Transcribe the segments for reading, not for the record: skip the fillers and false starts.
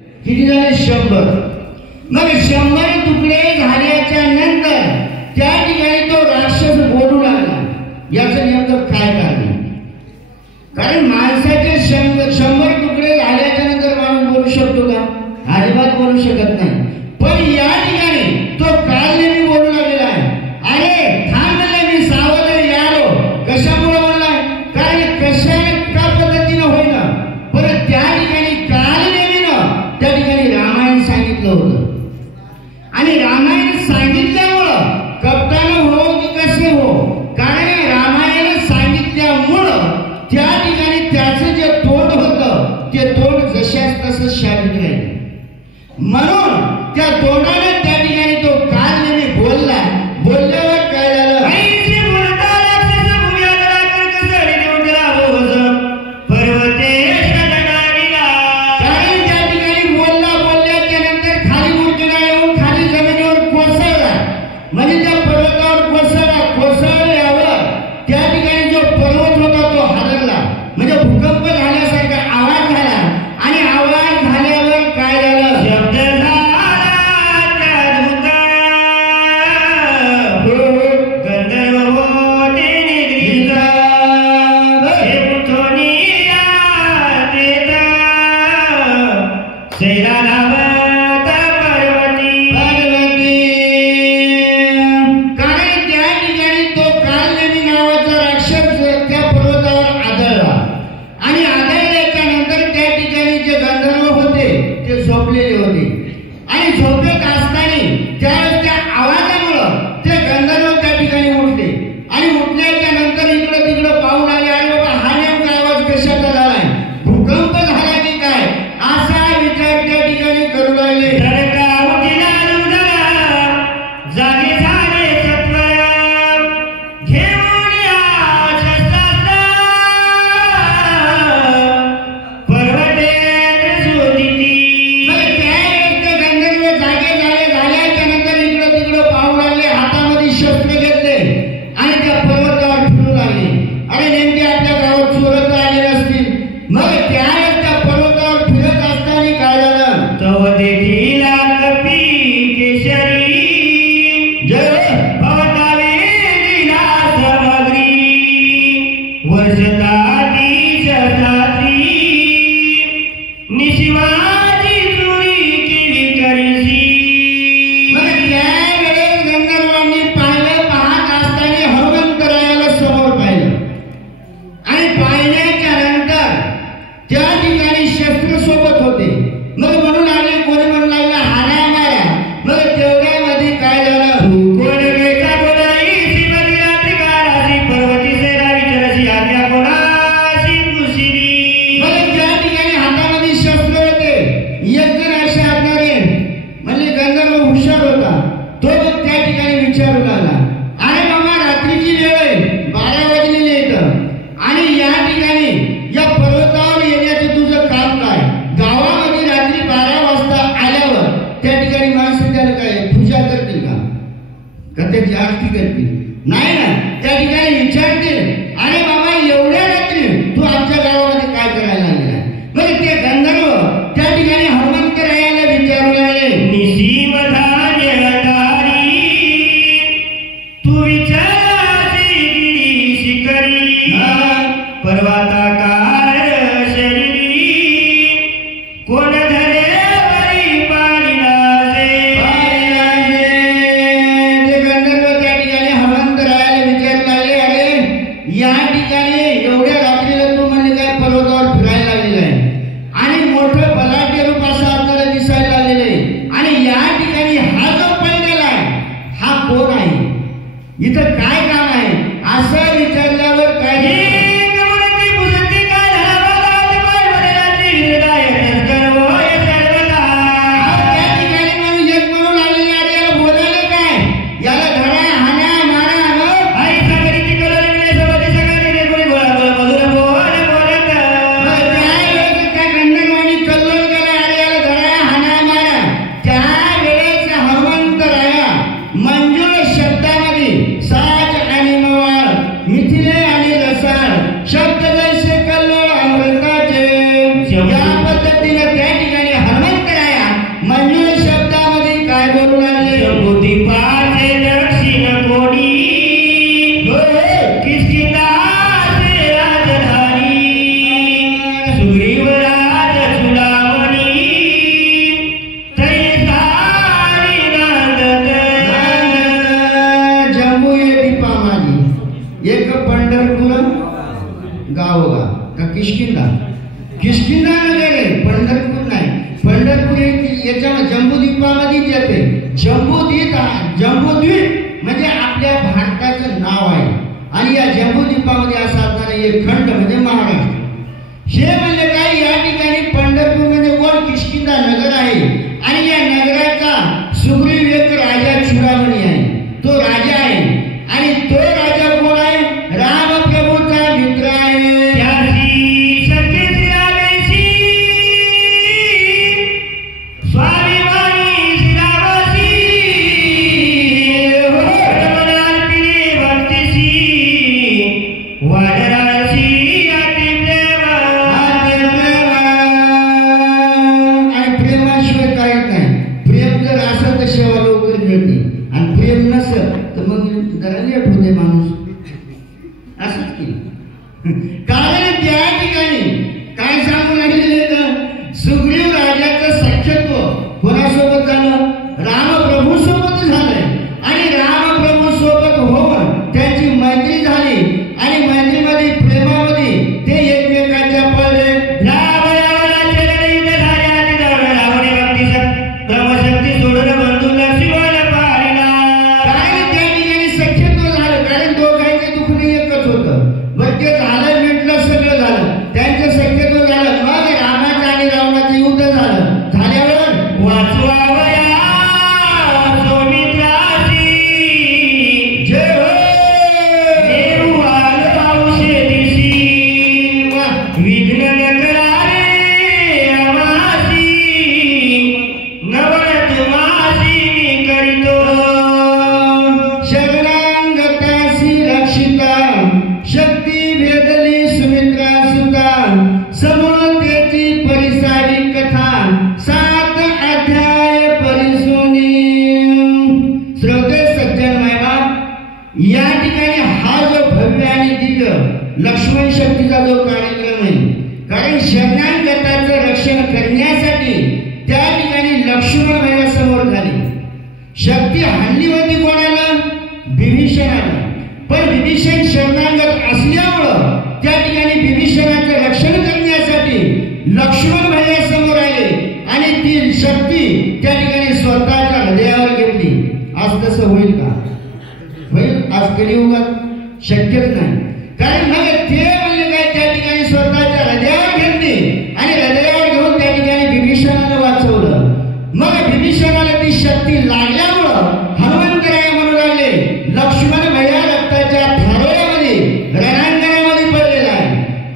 किती झाले 100. मग 100 तुकडे झाल्याच्या नंतर त्या ठिकाणी तो राक्षस बोलू लागला. याचं नेमकं काय कारण? कारण माणसाचे 100 तुकडे झाल्याच्या नंतर माणूस बोलू शकतो का? अजिबात बोलू शकत नाही. पण या ठिकाणी तो कालनेमी बोलू लागलेला आहे. अरे थांबले, मी सावध यारो. कशामुळे बोललाय? कारण कशा का पद्धतीनं होईना, परत त्या ठिकाणी कालनेमीनं त्या ठिकाणी रामायण सांगितलं होतं. आणि रामायण सांगितल्यामुळं कप्तान हो की कसे हो, कारण रामायण सांगितल्यामुळं त्या ठिकाणी त्याचं जे तोंड होतं ते तोंड जशाच तसं शांत राहिलं. म्हणून त्या तोंडाने त्या ठिकाणी तो कालनेमी बोलला. बोलल्यावर काय झालं? म्हणजे त्या पर्वतावर कोसळल्यावर त्या ठिकाणी जो पर्वत होता तो हादरला. म्हणजे भूकंप झाल्यासारखा आवाज झाला. आणि आवाज झाल्यावर काय झालं? शब्द झोपलेले होते. आणि झोपेत असताना त्यावेळेस त्या आवाजामुळं ते गंधर्व त्या ठिकाणी उठले. आणि उठल्याच्या नंतर इकडं तिकडं पाहून आले. अरे बाबा, हा नेमका आवाज कशाचा झालाय? भूकंप झाला की काय, असा विचार त्या ठिकाणी करू लागले. जागे झाले सत्वर घेऊन नाही ना, त्या ठिकाणी विचारतील, अरे बाबा एवढ्या रात्री तू आमच्या गावामध्ये काय करायला लागला? म्हणजे ते गंधर्व त्या ठिकाणी हनुमंत रायाला विचारू लागले. तू विचाराची शिकरी पर्वताकार शरीरी कोण धरे बरी पाणी लाजे. ते गंधर्व त्या ठिकाणी हनुमंत रायाला विचारू लागले, अरे या द्वीपाचे दक्षिण कोणी किष्किंधाचे राजधानी सुग्रीवराज चुडामणी तैसारी नांदत जम्बू ये दीपा माझी एक पंढरपूर गाव का किष्किंधा नगर आहे, पंढरपूर नाही. पंढरपूर याच्यामध्ये जम्बूद्वीपामध्येच येते. जम्बूद्वीप म्हणजे आपल्या भारताचं नाव आहे आणि या जम्बूद्वीपामध्ये असा असणारा एक खंड म्हणजे महाराष्ट्र. हे म्हणजे काय, या ठिकाणी पंढरपूर म्हणजे वर किष्किंधा नगर आहे आणि या नगराचा सुग्रीव एक राजा चुडामणी आहे, तो राजा आहे. आणि तो राजा कोण आहे, रामप्रभूचा मित्र आहे. कारण त्या ठिकाणी काय सांगून राहिले, सुग्रीव राजाचं सख्यत्व कोणासोबत झालं, रामप्रभू सोबत झालंय. आणि रामप्रभू सोबत होऊन त्यांची मैत्री झाली आणि मैत्रीमध्ये प्रेमामध्ये ते एकमेकांच्या पडले. ब्रह्मशक्ती सोडून बंधू लक्ष्मण पाहिला. कारण त्या ठिकाणी सख्यत्व झालं, कारण दोघांचे दुखणे एकच होतं. मग ते झालं, मिटलं, सगळं झालं, त्यांचं सख्यत्व झालं. मग रामाचं आणि रावणाचं युद्ध झालं. झाल्यावर वाचवावया सौमित्राची जय हो देऊ आलो औषधीशी विघ्न न करारे आमासी नवल तुमासी मी करितो शरणांगतासी रक्षिता शक्ती भेदली सुमित्रा सुता समोतेची परिसारी कथा 7 अध्याय परिसोनी. श्रोते सज्जन मायबाप, या ठिकाणी हा जो भव्य आणि दिव्य लक्ष्मण शक्तीचा जो कार्यक्रम आहे, कारण शरणागताचं रक्षण करण्यासाठी त्या ठिकाणी लक्ष्मण माझ्यासमोर झाली. शक्ती हाणली होती कोणाला, विभीषणाला. पण विभीषण शरणागत असल्यामुळं त्या ठिकाणी विभीषणाचं रक्षण करण्यासाठी लक्ष्मण माझ्यासमोर आले आणि ती शक्ती त्या ठिकाणी स्वतःच्या हृदयावर घेतली. आज तसं होईल का? होईल? आज कलियुगात शक्यच नाही. कारण मग ते म्हणजे काय, त्या ठिकाणी स्वतःच्या हृदयावर घेतली आणि हृदयावर घेऊन त्या ठिकाणी विभीषणाला वाचवलं. मग विभीषणाला ती शक्ती लागल्यामुळं हनुमंतराय म्हणू लागले, लक्ष्मण भैया रक्ताच्या थारोळ्यामध्ये रणांगणामध्ये पडलेला आहे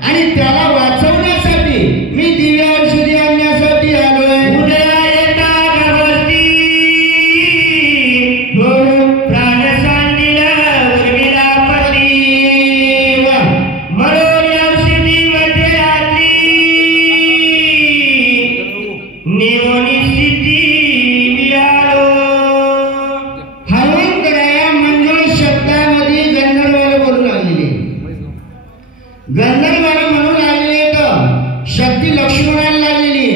आणि त्याला वाचवण्यासाठी मी दिव्य औषधी आणण्यासाठी आलोय. उदया येता गवस्ती प्राण सांडिला उर्मिला पती म्हणून औषधी मध्ये आली निवणी सिद्धी मी आलो. हनुमंतराया मंगळ शब्दामध्ये गंधर्वाला बोलू लागलेले. गंधर्वाला म्हणू लागलेले तर शक्ती लक्ष्मणाला लागलेली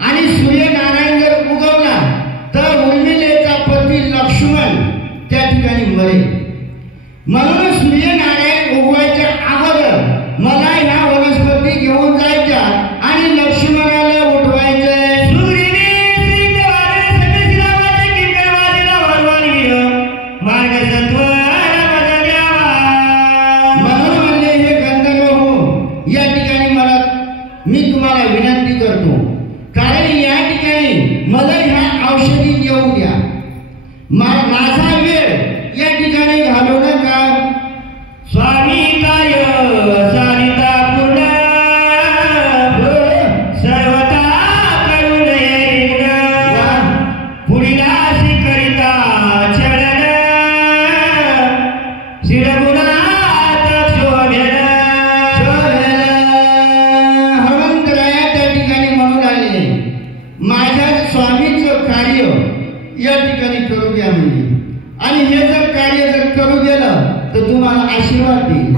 आणि सूर्यनारायण जर उगवला तर उर्मिलेचा पती लक्ष्मण त्या ठिकाणी मरेल. म्हणून सूर्यनारायण उगवायच्या अगोदर मला ह्या वनस्पती घेऊन जायच्या आणि लक्ष्मणाला उठवायचंय. म्हणून म्हणले, हे गंधर्व हो, या ठिकाणी मला मी तुम्हाला विनंती करतो, कारण या ठिकाणी मला ह्या औषधी येऊ द्या. माझा वेळ या ठिकाणी घालू नका. स्वामी काय सारिता पूर्ण सर्वता करून पुढीला करिता चरण शिरगुणात शोभेन. हनुमंतराया त्या ठिकाणी म्हणून आले, माझ्या स्वामीचं कार्य या ठिकाणी करू द्या म्हणजे, आणि हे जर कार्य जर करू दिलं तर तुम्हाला आशीर्वाद देईल,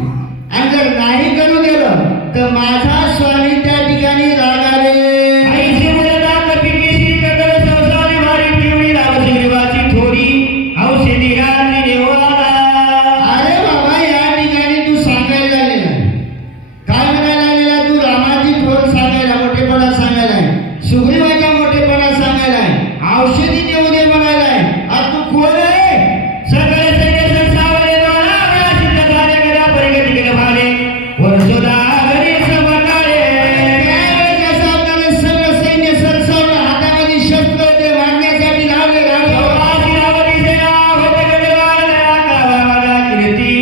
आणि जर नाही करू दिलं तर माझा स्वामी त्या ठिकाणी रागावे. अरे बाबा, या ठिकाणी तू सांगायला लागलेला काय म्हणायला लागलेला, तू रामाची थोर सांगायला, मोठेपणा सांगायला, सुग्रीवाच्या मोठेपणा सांगायला, औषधी देऊ दे म्हणायला. आज तू कोण आहे? सगळे सगळे संसावले द्वारा सिद्ध कार्य करा परिगती केले भाले वर्षोदा घरी समकाळे. त्यावेळेस असं आपल्याला सगळं सैन्य सरसावलं, हातामध्ये शस्त्र होते, मारण्यासाठी लावले. रावती सेना होते गजवान कावाला कीर्ती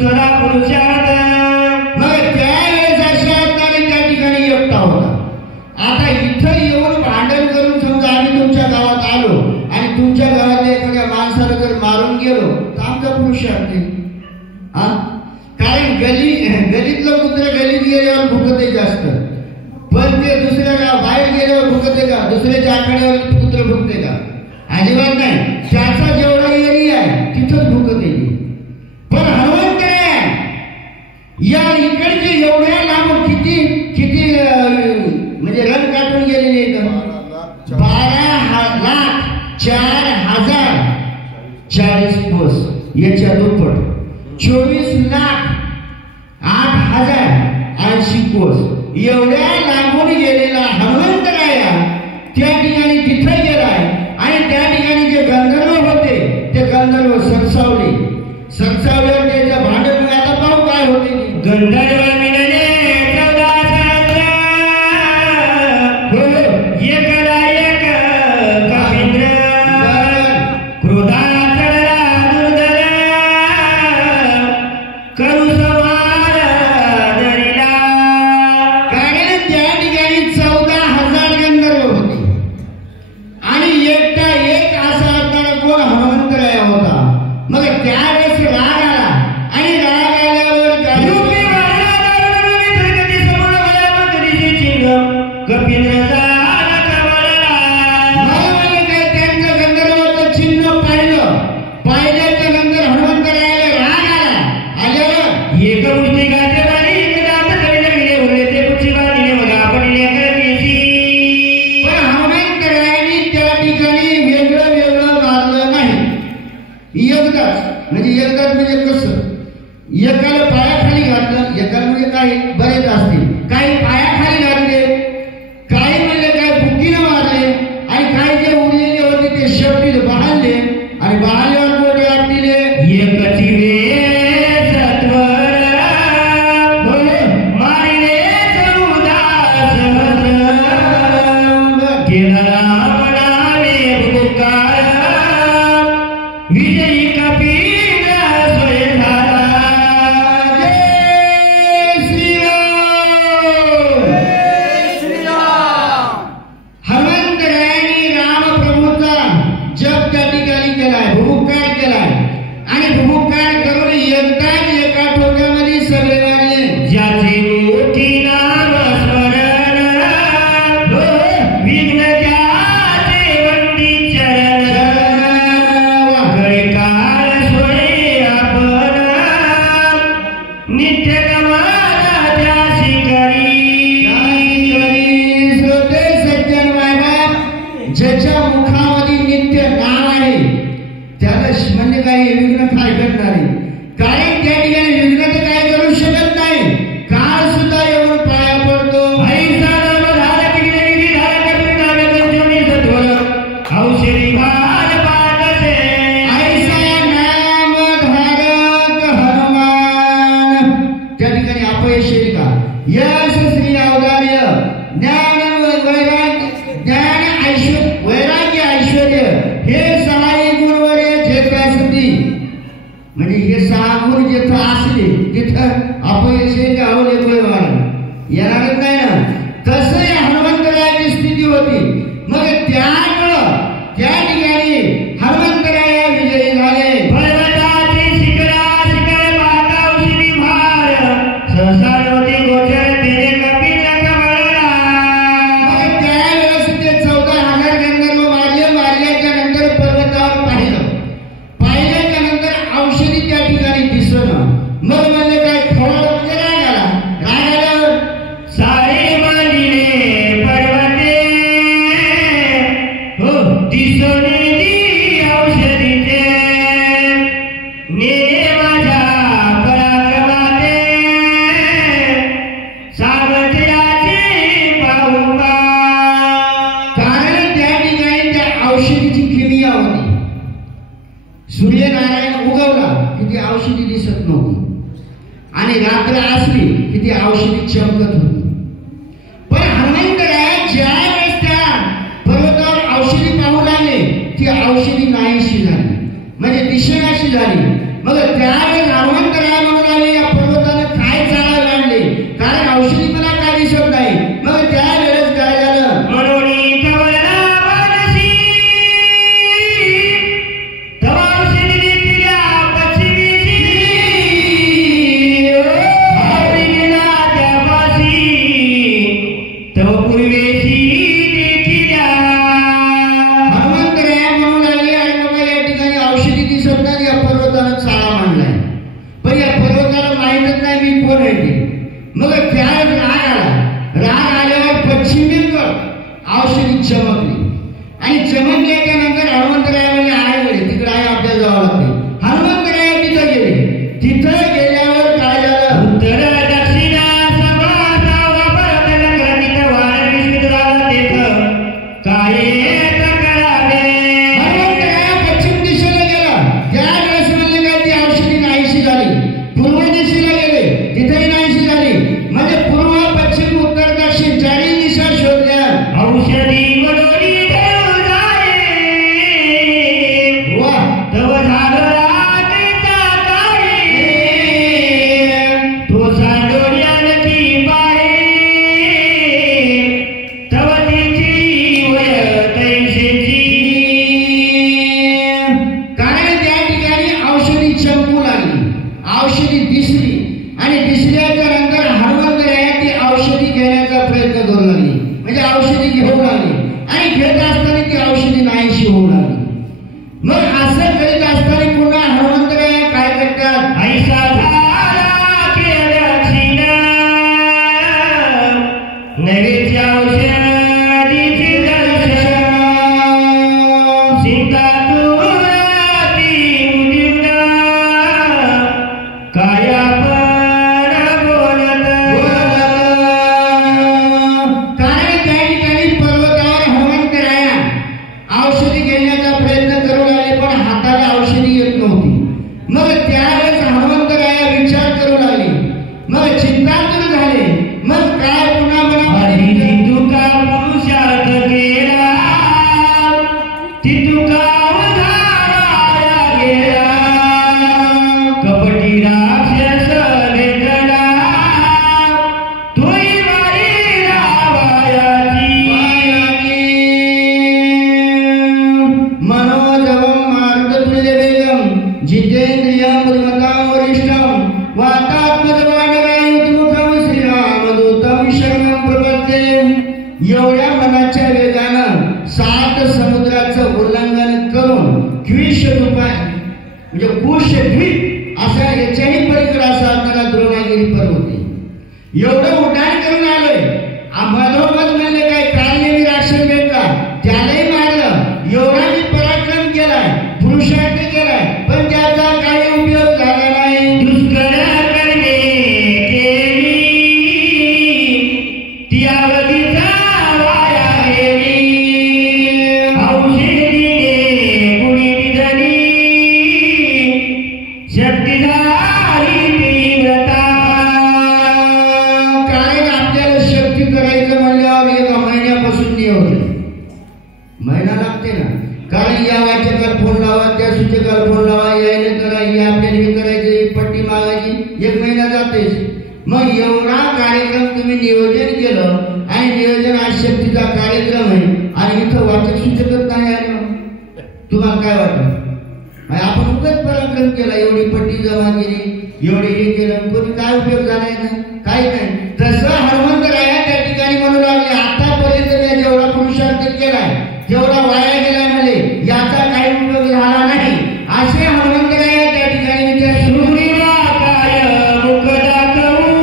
खरा पुरुषार्थ. मग त्यावेळेस अशा अर्थाने त्या ठिकाणी एकटा होता. आता इथं येऊन भांडण करून समजा आम्ही तुमच्या गावात आलो आणि तुमच्या गावातल्या एखाद्या माणसाला जर मारून गेलो तर आमचा पुरुषार्थ आहे. हा, कारण गलीतलं कुत्र गलीत गेल्यावर भुकते जास्त, पण ते दुसऱ्या गाव बाहेर गेल्यावर भुकते का? दुसऱ्याच्या आखाड्यावर कुत्र भुकते का? अजिबात नाही. त्याचा जेवढा एरिया आहे तिथंच भुकते. पण हनुमंत या इकडचे एवढ्या लांब किती किती म्हणजे रन काढून गेलेले आहेत. 12,04,040 कोस याच्या दुप्पट, 24,08,080 कोस एवढ्या लांबून गेलेला हनुमंतराया त्या ठिकाणी तिथे गेलाय, आणि त्या ठिकाणी जे गंधर्व होते ते गंधर्व सरसावल्यावर त्याच्या भांडण. आता पाहू काय होते. गंधर्व मिळाले 14 एकला एक कवींद्र क्रोधा चढला दुर्धर करू समार धरिला. कारण त्या ठिकाणी 14,000 गंधर्व होते, आणि एकटा एक असा असणारा कोण हनुमंतराया होता. मग त्यावेळेस राग आला, आणि राग आल्यावर युक्ती मारला दारुण विसर्गती समोर मला मंत्रीची चिन्ह कपिंद्र झाला कमळला. म्हणजे काय, त्यांचं गंधर्वाचं चिन्ह पाहिल्याच्या नंतर हनुमंतरायाला राग आला. आल्यावर एक गोष्टी गाते वाली एकदाच कविता गेले उरले ते पुढची वाली मग आपण लेकर येसी. पण हनुमंतरायांनी त्या ठिकाणी वेगळं वेगळं मारलं नाही. एकदाच म्हणजे कसं, एकाला पायाखाली घातलं, एकाला म्हणजे काही बरेच असतील, काही पायाखाली घातले, काही म्हणजे काय बुद्धीनं मारले, आणि काही जे उरलेले होते ते शेपटीला बहालले, आणि बहाल्यावर कोण आपले एकची वे सत्वर मारिले चौदास केला म्हणाले भूकार विजयी कपिल स्वय झाला. हनुमंतरायांनी रामप्रभूचा जप त्या ठिकाणी केलाय, भूमुखकार केलाय, आणि भूमुखकार करून एकदाच एका ठोक्यामध्ये सगळे वाढले. ज्याचे मोठी नाम स्मरण विघ्न त्याचे वंदी चरण कळे काळ सोडे आपण नित्य गमाला त्याशी करी. सज्जन मायबाप ज्याच्या मुखामध्ये नित्य नाव आहे त्याला म्हणजे काही विघ्न काय करणार आहे. कारण त्या ठिकाणी विघ्न तर काय करू शकत नाही. काळ सुद्धा येऊन पाया पडतो. ऐसा नाम झाला की विधी झाला कपिल नामे पंचमी सत्वर औषधी भार पाठसे. ऐसा नाम धारक हनुमान. त्या ठिकाणी अपयश येईल का? यश श्री औदार्य ज्ञान वैराग्य ऐश्वर्य हे 6 गुणवर क्षेत्रासाठी, म्हणजे हे 6 गुण जिथं असले तिथं अपयश येईल. अवलेबल येणारच नाही ना. तसं या हनुमंतरायाची स्थिती होती. मग त्यामुळं त्या ठिकाणी हनुमंतराया विजयी झाले. पर्वताची शिखर पाहता औषधी भार संसार होती गोचर तेने कपिल कमळला. मग त्यावेळेस ते 14,000 गंधर्व मारल्याच्या नंतर सूर्यनारायण उगवला की ती औषधी दिसत नव्हती आणि रात्र असली की ती औषधी चमकत होती. पण हनुमंतराय ज्या वेळेस त्या पर्वतावर औषधी पाहू लागले ती औषधी नाहीशी झाली, म्हणजे दिसेनाशी झाली. मग त्यावेळेस हनुमंतराय म्हणू लागले या पर्वताने काय चालायला आणले, कारण औषधी मला काय दिसत नाही. मग त्यावेळेस काय झालं, मनोनी कवळला मानसी तव औषधी दिल्या पश्चिमेशी आवडीला त्यापाशी तव पूर्वेशी देखिल्या. हनुमंतराय म्हणू लागले आणि बाबा या ठिकाणी औषधी दिसत नाही, या पर्वतानं चाळा मांडलाय, पण या पर्वताला माहीतच नाही मी कोण आहे ते. मग त्यावेळेस राग आला. राग आल्यावर पश्चिमेकडे औषधी चमकली आणि चमकल्याच्या नंतर हनुमंतराय म्हणजे आहे गेले तिकडे आहे आपल्याला जावं लागते. हनुमंतराय तिथं गेले. तिथं गेल्यावर काय झालं, उत्तर दक्षिणा सर्व सावरा परत लंगरातीत वार विस्मित झाला तेथ काय तक्रारे. हनुमंतराय पश्चिम दिशेला गेला. त्यावेळेस म्हणजे काय ती औषधी नाहीशी झाली. पूर्व दिशेला गेले, तिथेही नाहीशी झाली. म्हणजे पूर्व पश्चिम उत्तर दक्षिण चारही दिशा शोधल्या. औषधी मनोनी देव जाये वा तव झालं राजेचा काळे तो सांडोल्यान की पाये तव तिची वय तैसेची. कारण त्या ठिकाणी औषधी चमकू लागली, औषधी दिसली आणि दिसल्याच्या नंतर हनुमंतराय ती औषधी घेण्याचा प्रयत्न करू लागली, म्हणजे औषधी घेऊ लागली आणि घेत असताना ती औषधी नाहीशी होऊ लागली. मग असं करीत असताना पुन्हा हनुमंतराय काय करतात, ऐसा झाला केल दक्षिण नैवेद्य औषधीचे दर्शन सीता तुराती उदिवना काया पण बोलत. कारण त्या ठिकाणी पर्वतावर हनुमंतराय औषधी घेण्याचा प्रयत्न करू लागले, पण हाताला औषधी येत नव्हती. मग त्यावेळेस हनुमंतराय विचार करू लागले, मग चिंतातूर झाले. मग काय पुन्हा आधी मला तुका पुरुषार्थ केला तुका उधाराया गेला कपटी राक्षस वेदना तोही मारी रावायाची. मनोजवम मार्गतुल्य वेगम जितेंद्रियं बुद्धिमतां वरिष्ठं वातात्मजवानरायुतमुखं श्रीरामदूतं शरणं प्रपद्ये. एवढ्या मनाच्या वेगानं 7 समुद्राचं उल्लंघन करून द्विशरूपाय म्हणजे कुशद्वीप असा याच्याही पलीकडे असा आपल्याला द्रोणागिरी पर्वत आहे. एवढं उड्डाण करून आलोय. मधोमध म्हणले काय कालने मी राक्षस भेटला त्यालाही मारलं. एवढा मी पराक्रम केलाय, पुरुषार्थ केलाय, पण त्याचा काही उपयोग झाला नाही. दुष्कर कर्मे केली ती अवधीचा वाया गेली. औषधीने कुणी निधनी शक्ती झाली तीव्रता. कारण आपल्याला शक्ती करायचं म्हणल्यावर 1 महिन्यापासून नियोजन महिना लागते ना. कारण या वाचकाला फोन लावा, त्या सूचकाला फोन लावा, यायला करा, ही आपल्याला हे करायचं, पट्टी मागायची, 1 महिना जातेच. मग एवढा कार्यक्रम तुम्ही नियोजन केलं आणि नियोजन आज शक्तीचा कार्यक्रम आहे आणि इथं वाचक सूचकच नाही आले. तुम्हाला काय वाटतं, आपण उगाच पराक्रम केला, एवढी पट्टी जमा केली, एवढे हे केलं, कोणी काय उपयोग झालाय ना, काही नाही. तसं हनुमंतराय त्या ठिकाणी म्हणू लागले, आतापर्यंत मी जेवढा पुरुषार्थ केलाय जेवढा वाया गेलाय म्हणजे याचा काही उपयोग झाला नाही. असे हनुमंतराय त्या ठिकाणी विचार सूर्या काय मुख दाखवू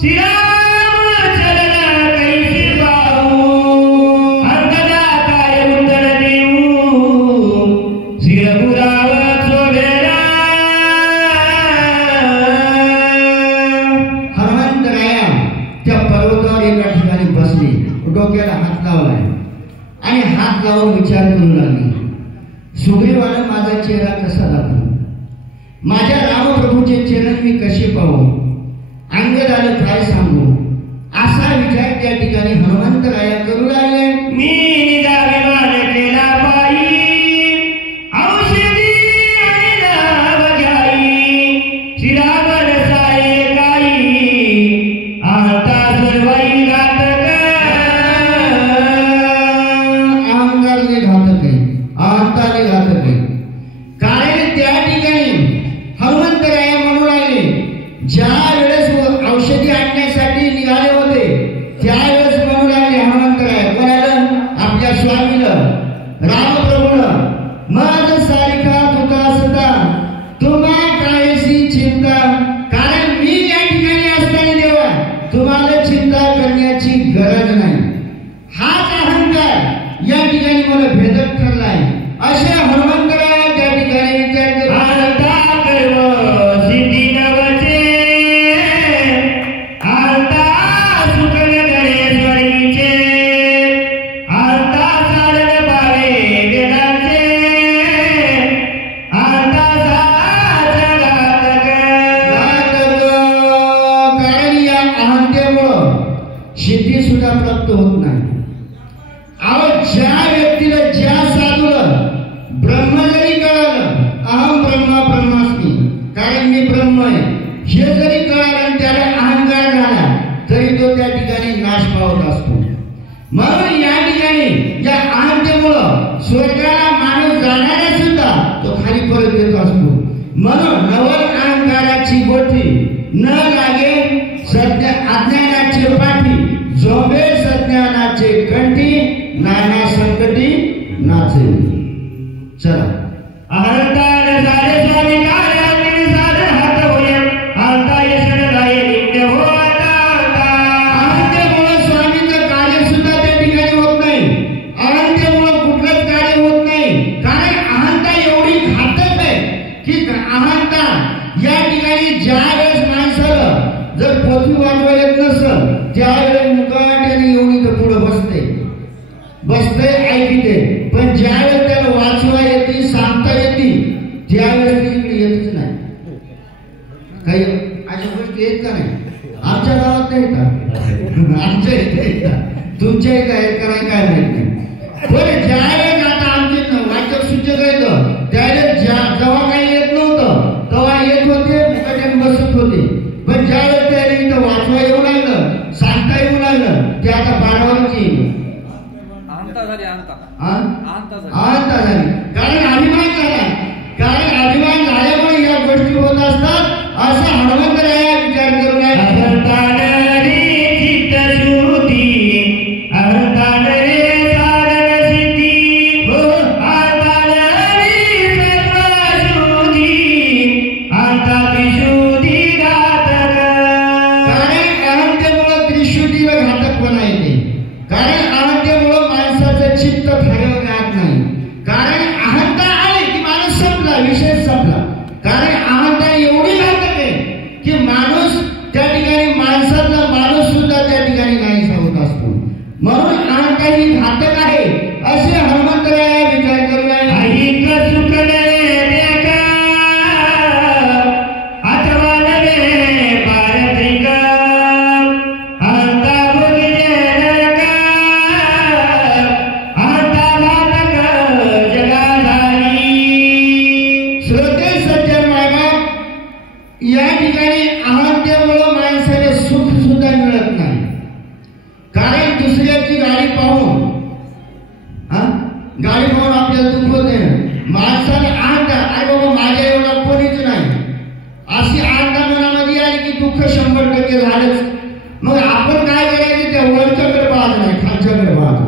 श्रीराम चरण कैसे पाहू अंगदा काय उत्तर देऊ श्री रघुराव सोडेला. हनुमंतराय त्या पर्वतावर एका ठिकाणी बसले, डोक्याला हात लावलाय आणि हात लावून विचार करू लागले. सुग्रीवाला माझा चेहरा कसा दाखवू, माझ्या रामप्रभूचे चरण मी कसे पाहू, अंगदाला काय सांगू, असा विचार त्या ठिकाणी हनुमंतराया करू लागले. मी निराभिमान केला पायी, औषधी आणि नाव घ्याई, श्रीराम रसाये काही, आता सर्वाई घातक. अहंकारने घातक आहे, अहंताने घातक आहे. कारण त्या ठिकाणी हनुमंतराया म्हणू लागले, ज्या वेळेस औषधी आणण्यासाठी निघाले होते त्यावेळेस म्हणू लागले हनुमंतराया कोणाला, आपल्या स्वामीला रामप्रभूला, माझ सारिका तुका सदा तुम्हा कायसी चिंता. कारण मी या ठिकाणी असताना देवा तुम्हाला चिंता करण्याची गरज नाही. हाच अहंकार या ठिकाणी मला भेदक ठरलाय. अशा हनुमंतराया त्या ठिकाणी विचार आता कर्म सिद्धी नवचे, आता सुखन गणे स्वर्गीचे, आता सारण पावे वेदांचे, आता साच घातक. कारण या अहंतेमुळं सिद्धी सुद्धा प्राप्त होत नाही. अहो ज्या व्यक्तीला, ज्या साधूला ब्रह्म जरी कळालं, अहम ब्रह्मा ब्रह्मास्मी, कारण मी ब्रह्म आहे हे जरी कळालं आणि त्याला अहंकार झाला तरी तो त्या ठिकाणी नाश पावत असतो. म्हणून या ठिकाणी या अहंतेमुळं स्वर्गाला माणूस जाणारा सुद्धा तो खाली परत येत असतो. म्हणून नवल अहंकाराची गोठी न लागे अज्ञानाचे पाठी, झोंबे सज्ञानाचे कंठी, नाना संकटी नाचे. चला अहंकार झाले स्वामी कार्याग्नी साधन हात होय, आता यशन राये नित्य हो. अहंतेमुळे स्वामीचं कार्य सुद्धा त्या ठिकाणी होत नाही. अहंतेमुळे कुठलंच कार्य होत नाही. कारण अहंता एवढी घातक आहे की अहंता या ठिकाणी ज्या वेळेस माणसाला जर पोथी वाजवा येत नसल त्यावेळेस मुकाट्याने येऊन इथं पुढे बसते ऐकते. पण ज्यावेळेस त्याला वाचवा येते, सांगता येते त्यावेळेस ती इकडे येतच नाही. काही अशा गोष्टी येत का नाही? आमच्या गावात नाही का? आमच्या इथे येतात, तुमच्या इथे आहेत का नाही काय माहित नाही. पण ज्यावेळेस आता आमचे वाचक सूचक येतं त्यावेळेस जेव्हा काही येत नव्हतं तेव्हा येत होते, मुकाट्याने बसत होते. पण ज्यावेळेस त्याला इथं वाचवा येऊ लागलं, सांगता येऊ लागलं ते आता बारावरची अहंता झाली. कारण अभिमान झाला. कारण अभिमान झाल्यामुळे या गोष्टी होत असतात. असं हनुमंतराया विचार करू नये. अहंतान रे चित्त शुद्धी, अहंतान रे साधन सिद्धी, अहंतान रे सर्व शुद्धी, आता विशुद्धी घातक. कारण अहंतेमुळे त्रिशुद्धीला घातकपणा येते. कारण अहंतेमुळे माणसाचं चित्त ठरवलं जात नाही. कारण अहंता आली की माणूस संपला, विषय संपला. कारण अहंता एवढी घातक आहे की माणूस त्या ठिकाणी, माणसातला माणूस सुद्धा त्या ठिकाणी नाहीसा होत असतो. म्हणून अहंता ही घातक आहे असे हनुमंतराया विचार करू लागले. ऐक सुख नये देका, अथवा नवे पारत्रिक, अहंता भोगिले नरक, अहंता घातक जगाधारी. श्रोते सज्जन मायबाप, या ठिकाणी अहंतेमुळं माणसाला सुख सुद्धा मिळत नाही. कारण दुसऱ्याची गाडी पाहून आपल्याला दुःख होते. माणसाला अहंता, अरे बाबा माझ्या एवढा कोणीच नाही, अशी अहंता मनामध्ये आली की दुःख 100% झालंच. मग आपण काय करायचं, त्या वरच्याकडे पाहत नाही, खालच्याकडे पाहतो.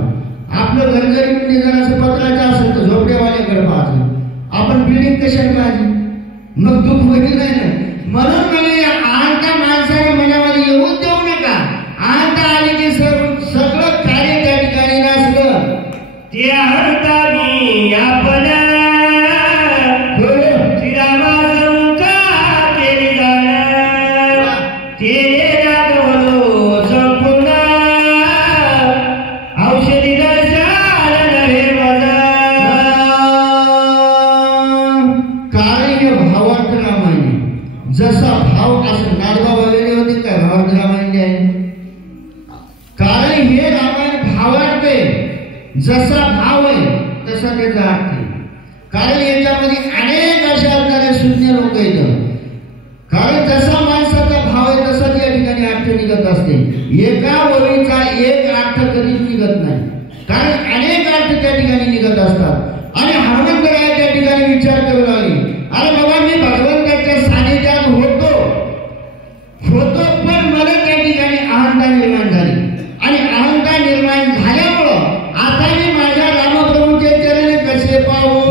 आपलं घर जरी म्हणजे जर असं पत्राचं असेल तर झोपडेवाल्याकडे पाहतो. आपण बिल्डिंग कशाने पाहिजे, मग दुःख होईल नाही ना. म्हणून म्हणजे अहंता माणसाने मनामध्ये येऊन देऊ नका. अहंता आली की सगळं कार्य त्या ठिकाणी नसलं. ते अहंता मी आपण श्रीरामांचा केली जाण, ते जागवलो संपूर्ण, औषधी दर्शन नव्हे मज. जसा भाव असं नारबा वगैरे होते काय भावार्थ रामायण आहे. कारण हे रामायण भावार्थ आहे, जसा भाव आहे तसा त्याचा अर्थ आहे. कारण याच्यामध्ये अनेक असे असणारे शून्य लोक येतात. कारण जसा माणसाचा भाव आहे तसा त्या ठिकाणी अर्थ निघत असते. एका ओळीचा एक अर्थ कधीच निघत नाही, कारण अनेक अर्थ त्या ठिकाणी निघत असतात. आणि हनुमंतराय त्या ठिकाणी विचार करू लागले, अरे बाबा मी भगवंताच्या सानिध्यात होतो पण मला त्या ठिकाणी अहंता निर्माण झाली. आणि अहंता निर्माण झाल्यामुळं आता मी माझ्या रामप्रभूंचे चरण कसे पाहू.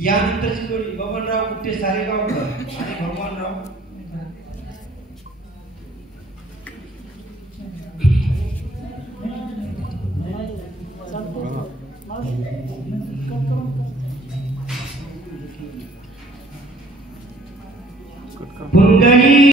यानंतरची जोडी बबनराव कुट्टे सारेगावकर आणि भगवानराव पुंडलिक